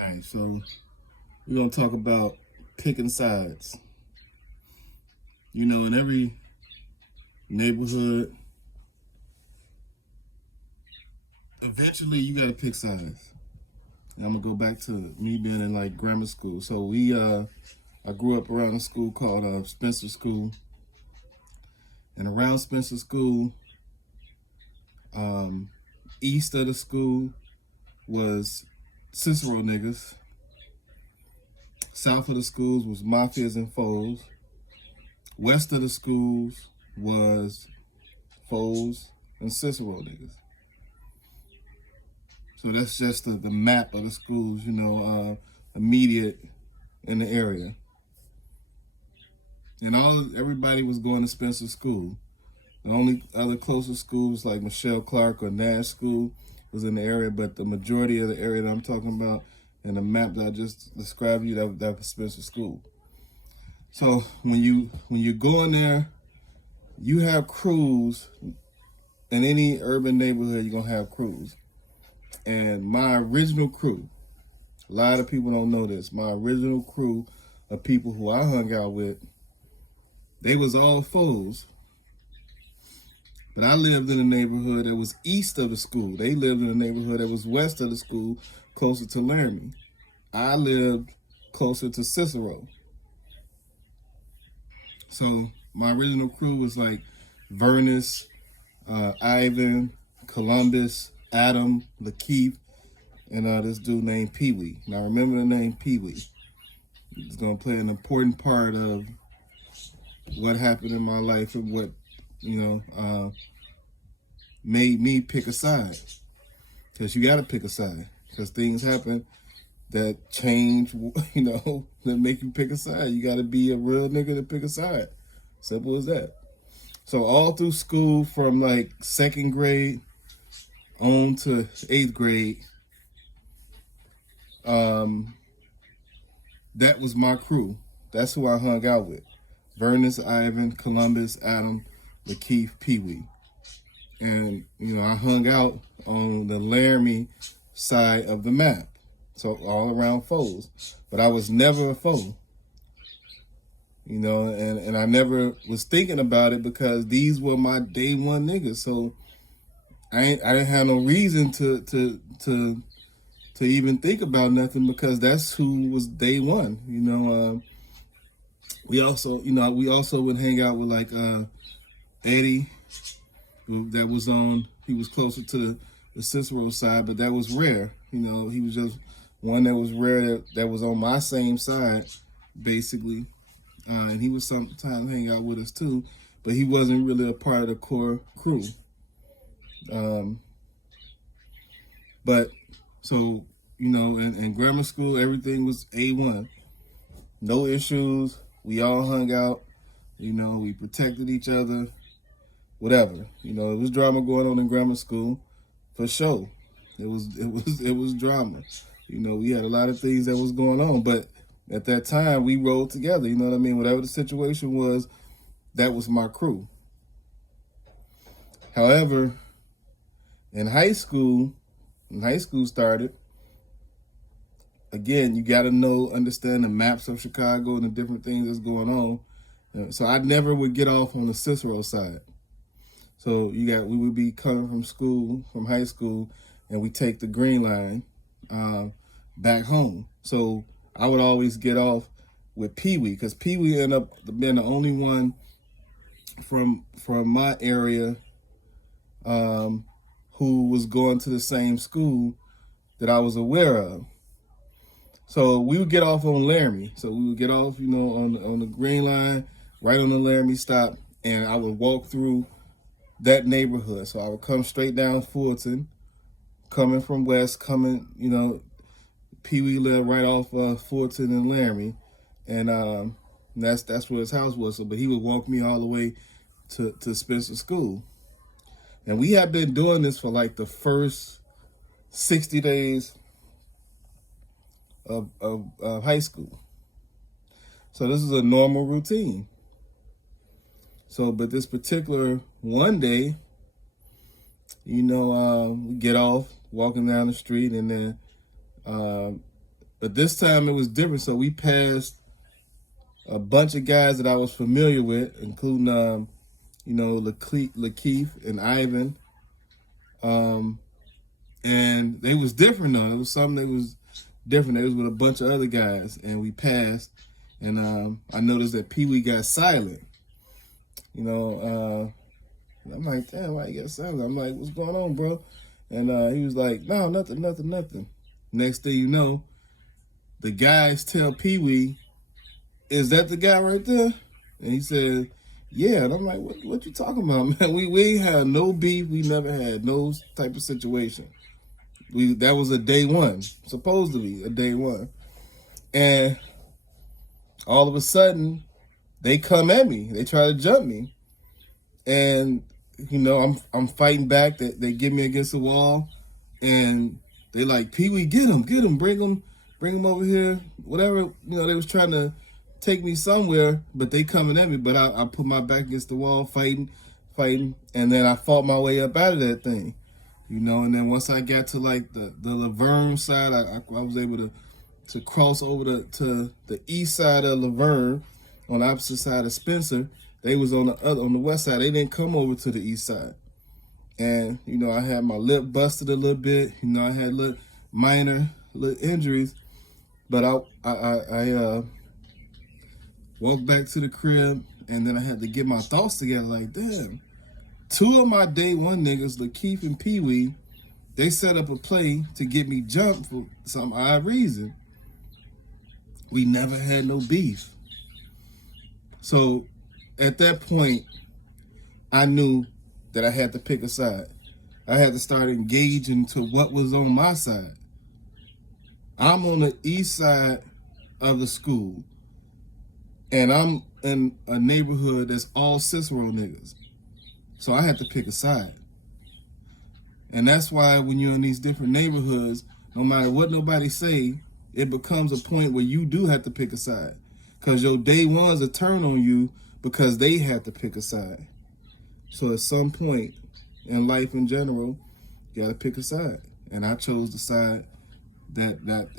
All right, so we're gonna talk about picking sides. In every neighborhood, eventually you gotta pick sides. And I'm gonna go back to me being in like grammar school. So I grew up around a school called Spencer School, and around Spencer School, um, east of the school was Cicero niggas. South of the schools was mafias and foes. West of the schools was foes and Cicero niggas. So that's just the map of the schools, immediate in the area. And everybody was going to Spencer School. The only other closest schools like Michelle Clark or Nash School was in the area, but the majority of the area that I'm talking about and the map that I just described to you, that was Spencer School. So when you go in there, you have crews. In any urban neighborhood, you're gonna have crews. And my original crew, a lot of people don't know this, my original crew of people who I hung out with, they was all foes. But I lived in a neighborhood that was east of the school. They lived in a neighborhood that was west of the school, closer to Laramie. I lived closer to Cicero. So my original crew was like Vernus, Ivan, Columbus, Adam, Lakeith, and this dude named Pee Wee. Now remember the name Pee Wee. It's gonna play an important part of what happened in my life and what made me pick a side. Because you gotta pick a side. Because things happen that change, that make you pick a side. You gotta be a real nigga to pick a side. Simple as that. So all through school, from like second grade on to eighth grade, that was my crew. That's who I hung out with. Vernus, Ivan, Columbus, Adam, Lakeith, Pee Wee. And, I hung out on the Laramie side of the map. So all around foes. But I was never a foe. And I never was thinking about it because these were my day one niggas. So I didn't have no reason to even think about nothing because that's who was day one. We also would hang out with like Eddie, that was he was closer to the Cicero side, but that was rare. He was just one that was rare that was on my same side, basically. And he would sometimes hang out with us too, but he wasn't really a part of the core crew. But so, in grammar school, everything was A1. No issues. We all hung out. We protected each other. Whatever. It was drama going on in grammar school, for sure. It was drama. We had a lot of things that was going on, but at that time we rolled together. You know what I mean? Whatever the situation was, that was my crew. However, in high school started, again, you got to understand the maps of Chicago and the different things that's going on. So I never would get off on the Cicero side. So we would be coming from high school, and we take the Green Line back home. So I would always get off with Pee Wee because Pee Wee ended up being the only one from my area who was going to the same school that I was aware of. So we would get off on Laramie. So we would get off, on the Green Line, right on the Laramie stop, and I would walk through that neighborhood. So I would come straight down Fulton, coming from west, Pee Wee lived right off Fulton and Laramie, and that's where his house was. So, but he would walk me all the way to Spencer School. And we had been doing this for like the first 60 days of high school. So this is a normal routine. So, but this particular one day, we get off walking down the street, and then But this time it was different. So we passed a bunch of guys that I was familiar with, including Lakeith and Ivan. And they was different though. It was something that was different. They was with a bunch of other guys, and we passed. And I noticed that Pee Wee got silent. I'm like, damn, why you got silent? I'm like, what's going on, bro? And he was like, no, nothing. Next thing you know, the guys tell Pee Wee, is that the guy right there? And he said, yeah. And I'm like, what you talking about, man? We ain't had no beef. We never had no type of situation. That was a day one, supposed to be a day one. And all of a sudden, they come at me. They try to jump me. And, I'm fighting back. They get me against the wall. And they like, Pee Wee, get him, bring him over here. Whatever, they was trying to take me somewhere, but they coming at me. But I put my back against the wall, fighting. And then I fought my way up out of that thing. And then once I got to like the Laverne side, I was able to cross over to the east side of Laverne, on the opposite side of Spencer. They was on the west side. They didn't come over to the east side. And I had my lip busted a little bit. I had minor injuries, but I walked back to the crib, and then I had to get my thoughts together. Like, damn. Two of my day one niggas, Lakeith and Pee Wee, they set up a play to get me jumped for some odd reason. We never had no beef. So at that point, I knew that I had to pick a side. I had to start engaging to what was on my side. I'm on the east side of the school, and I'm in a neighborhood that's all Cicero niggas. So I had to pick a side. And that's why when you're in these different neighborhoods, no matter what nobody say, it becomes a point where you do have to pick a side. Because your day ones will turn on you because they have to pick a side. So at some point in life in general, you got to pick a side. And I chose the side that